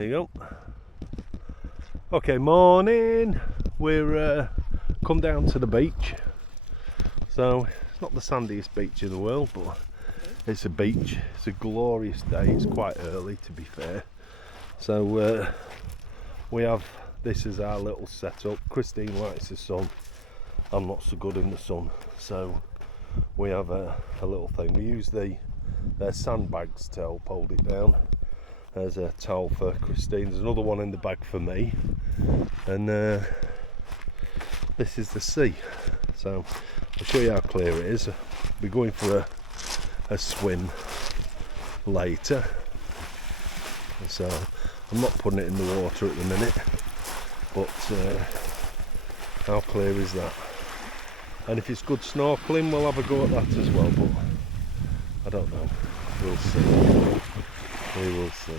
There you go. Okay, morning. We're come down to the beach. So it's not the sandiest beach in the world, but it's a beach. It's a glorious day. It's quite early, to be fair. So we have this as our little setup. Christine likes the sun. I'm not so good in the sun, so we have a little thing. We use their sandbags to help hold it down. There's a towel for Christine. There's another one in the bag for me, and this is the sea. So I'll show you how clear it is. We're going for a swim later, so I'm not putting it in the water at the minute, but how clear is that? And if it's good snorkeling, we'll have a go at that as well, but I don't know. We'll see. We will see.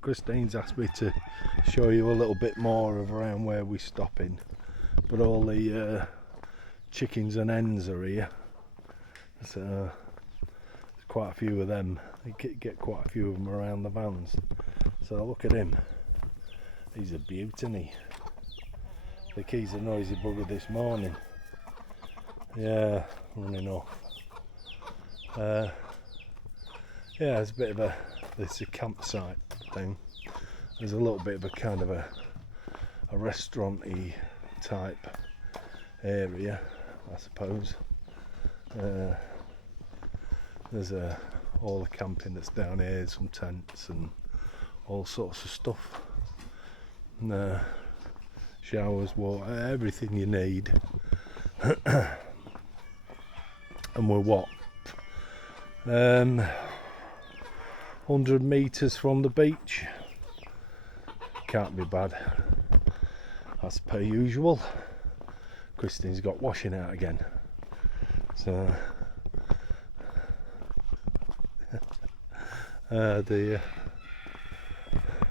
Christine's asked me to show you a little bit more of around where we're stopping, but all the chickens and hens are here, so there's quite a few of them. You get quite a few of them around the vans. So look at him, he's a beauty, isn't he? I think he's a noisy bugger this morning. Yeah, running off. Yeah, it's a bit of it's a campsite thing. There's a little bit of a kind of a restaurant-y type area, I suppose. There's all the camping that's down here, some tents and all sorts of stuff. And, showers, water, everything you need. And we're what? 100 metres from the beach. Can't be bad. As per usual. Christine's got washing out again. So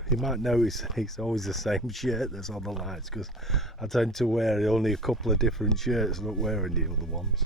you might notice it's always the same shirt that's on the lights, because I tend to wear only a couple of different shirts, not wearing the other ones.